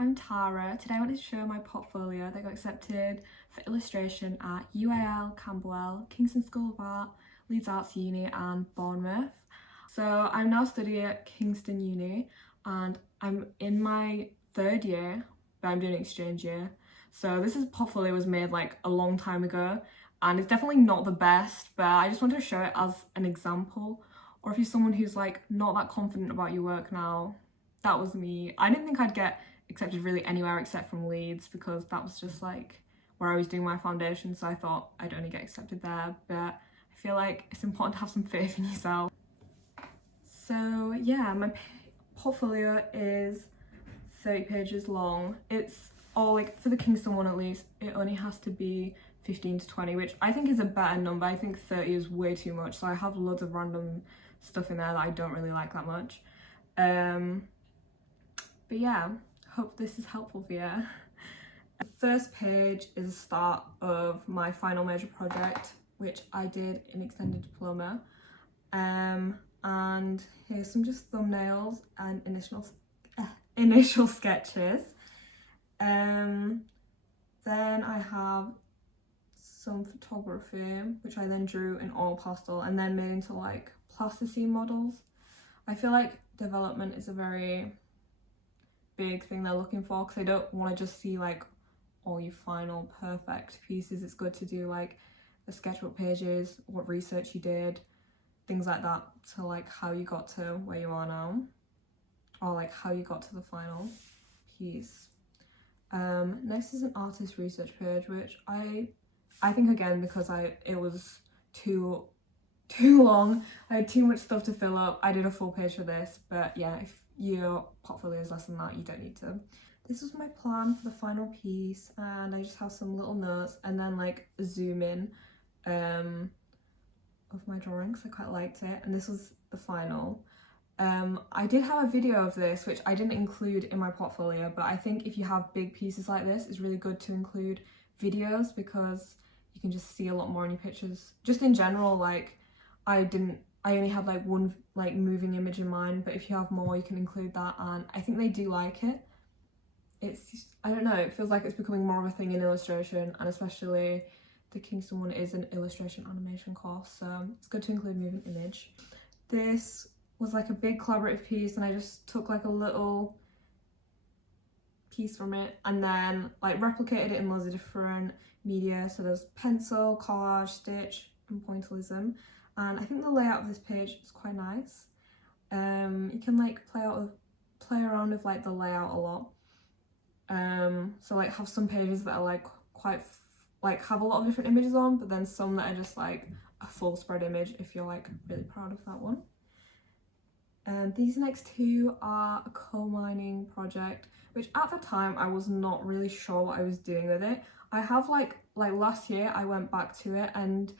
I'm Tara. Today I wanted to show my portfolio that got accepted for illustration at UAL, Camberwell, Kingston School of Art, Leeds Arts Uni and Bournemouth. So I'm now studying at Kingston Uni and I'm in my third year, but I'm doing an exchange year. So this portfolio was made like a long time ago and it's definitely not the best, but I just wanted to show it as an example. Or if you're someone who's like not that confident about your work now, that was me. I didn't think I'd get accepted really anywhere except from Leeds because that was just like where I was doing my foundation, so I thought I'd only get accepted there, but I feel like it's important to have some faith in yourself. So yeah, my portfolio is 30 pages long. It's all like, for the Kingston one at least, it only has to be 15 to 20, which I think is a better number. I think 30 is way too much, so I have loads of random stuff in there that I don't really like that much. But yeah, hope this is helpful for you. The first page is the start of my final major project, which I did in extended diploma. And here's some just thumbnails and initial sketches. Then I have some photography, which I then drew in oil pastel and then made into like plasticine models. I feel like development is a very big thing they're looking for because they don't want to just see like all your final perfect pieces. It's good to do like the sketchbook pages, what research you did, things like that, to like how you got to where you are now, or like how you got to the final piece. Next is an artist research page, which I think again because it was too long, I had too much stuff to fill up. I did a full page for this, but yeah, if your portfolio is less than that, you don't need to. This was my plan for the final piece, and I just have some little notes and then like a zoom in of my drawings. I quite liked it, and this was the final. I did have a video of this which I didn't include in my portfolio, but I think if you have big pieces like this, it's really good to include videos because you can just see a lot more in your pictures. Just in general, like I only had like one like moving image in mind, but if you have more you can include that, and I think they do like it. I don't know, it feels like it's becoming more of a thing in illustration, and especially the Kingston one is an illustration animation course, so it's good to include moving image. This was like a big collaborative piece and I just took like a little piece from it and then like replicated it in loads of different media. So there's pencil, collage, stitch and pointillism, and I think the layout of this page is quite nice. You can like play around with like the layout a lot. So like have some pages that are like quite like have a lot of different images on, but then some that are just like a full spread image if you're like really proud of that one. These next two are a coal mining project, which at the time I was not really sure what I was doing with it. I have like last year I went back to it and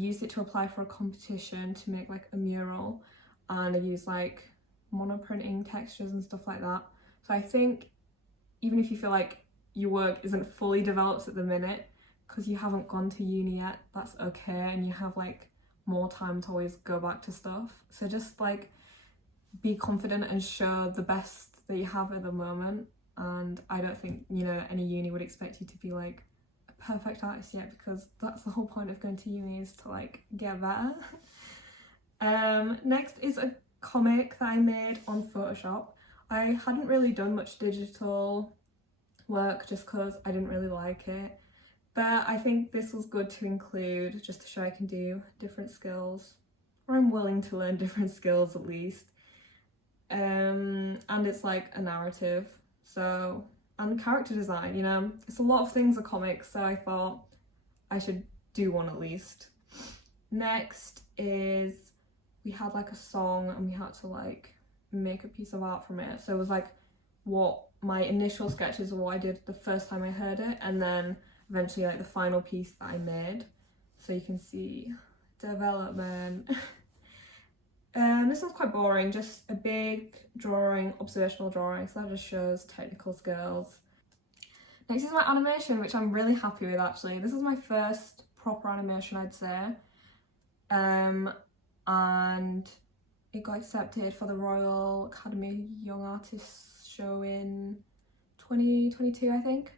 used it to apply for a competition to make like a mural, and I used like monoprinting textures and stuff like that. So I think even if you feel like your work isn't fully developed at the minute because you haven't gone to uni yet, that's okay, and you have like more time to always go back to stuff. So just like be confident and show the best that you have at the moment. And I don't think, you know, any uni would expect you to be like a perfect artist yet, because that's the whole point of going to uni, is to like get better. Next is a comic that I made on Photoshop. I hadn't really done much digital work just because I didn't really like it, but I think this was good to include just to show I can do different skills, or I'm willing to learn different skills at least. And it's like a narrative, so, and character design, you know, it's a lot of things are comics, so I thought I should do one at least. Next is, we had like a song and we had to like make a piece of art from it. So it was like what my initial sketches were, what I did the first time I heard it, and then eventually like the final piece that I made. So you can see development. This one's quite boring, just a big drawing, observational drawing, so that just shows technical skills. Next is my animation, which I'm really happy with actually. This is my first proper animation, I'd say. And it got accepted for the Royal Academy Young Artists show in 2022, I think,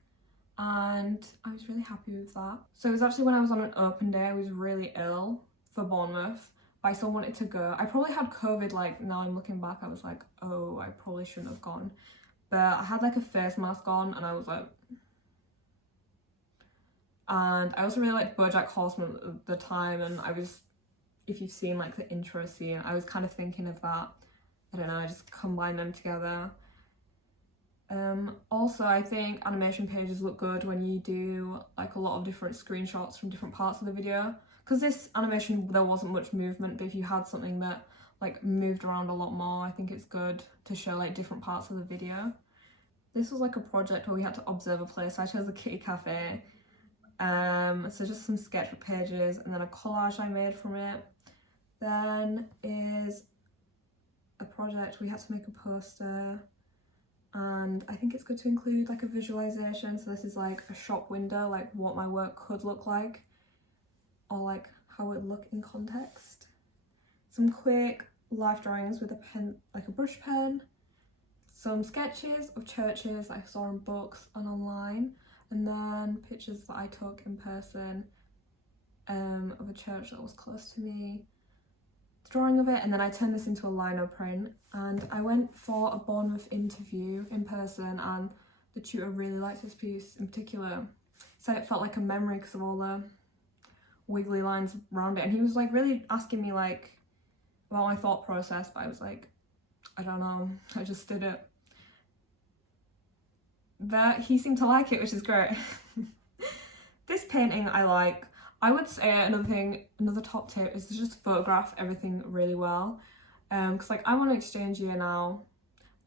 and I was really happy with that. So it was actually when I was on an open day. I was really ill for Bournemouth, but I still wanted to go. I probably had COVID, like now I'm looking back, I was like, oh, I probably shouldn't have gone. But I had like a face mask on and I was like, and I also really liked BoJack Horseman at the time, and I was, if you've seen like the intro scene, I was kind of thinking of that. I don't know, I just combined them together. Also, I think animation pages look good when you do like a lot of different screenshots from different parts of the video, because this animation there wasn't much movement, but if you had something that like moved around a lot more, I think it's good to show like different parts of the video. This was like a project where we had to observe a place, so I chose the Kitty Cafe. So just some sketchbook pages and then a collage I made from it. Then is a project we had to make a poster, and I think it's good to include like a visualization. So this is like a shop window, like what my work could look like, or like how it would look in context. Some quick life drawings with a pen, like a brush pen. Some sketches of churches I saw in books and online, and then pictures that I took in person of a church that was close to me, the drawing of it, and then I turned this into a lino print. And I went for a Bournemouth interview in person, and the tutor really liked this piece in particular. Said it felt like a memory because of all the wiggly lines around it, and he was like really asking me like about my thought process, but I was like, I don't know, I just did it. But he seemed to like it, which is great. This painting I like. I would say another top tip is to just photograph everything really well. Because like I'm on an exchange year now,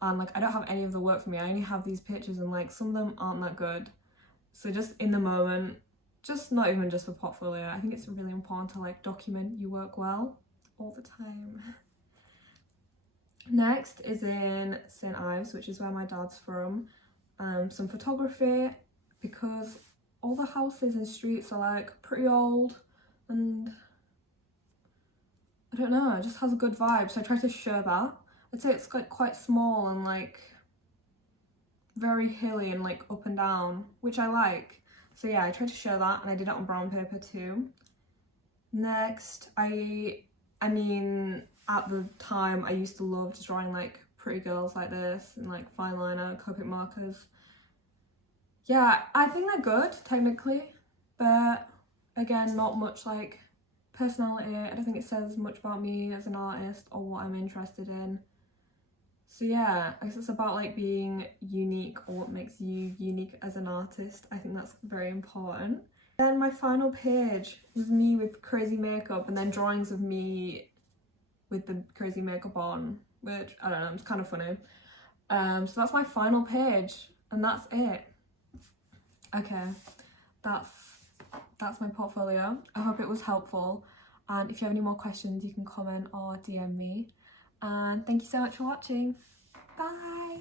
and like I don't have any of the work for me. I only have these pictures, and like some of them aren't that good. So just in the moment, just not even just for portfolio, I think it's really important to like document your work well all the time. Next is in St Ives, which is where my dad's from. Some photography, because all the houses and streets are like pretty old, and I don't know, it just has a good vibe, so I try to show that. I'd say it's like quite small and like very hilly and like up and down, which I like. So yeah, I tried to show that, and I did it on brown paper too. Next, I mean, at the time I used to love just drawing like pretty girls like this and like fine liner, Copic markers. Yeah, I think they're good technically, but again, not much like personality. I don't think it says much about me as an artist or what I'm interested in. So yeah, I guess it's about like being unique, or what makes you unique as an artist. I think that's very important. Then my final page was me with crazy makeup, and then drawings of me with the crazy makeup on, which I don't know, it's kind of funny. So that's my final page, and that's it. Okay, that's my portfolio. I hope it was helpful, and if you have any more questions you can comment or DM me. And thank you so much for watching. Bye!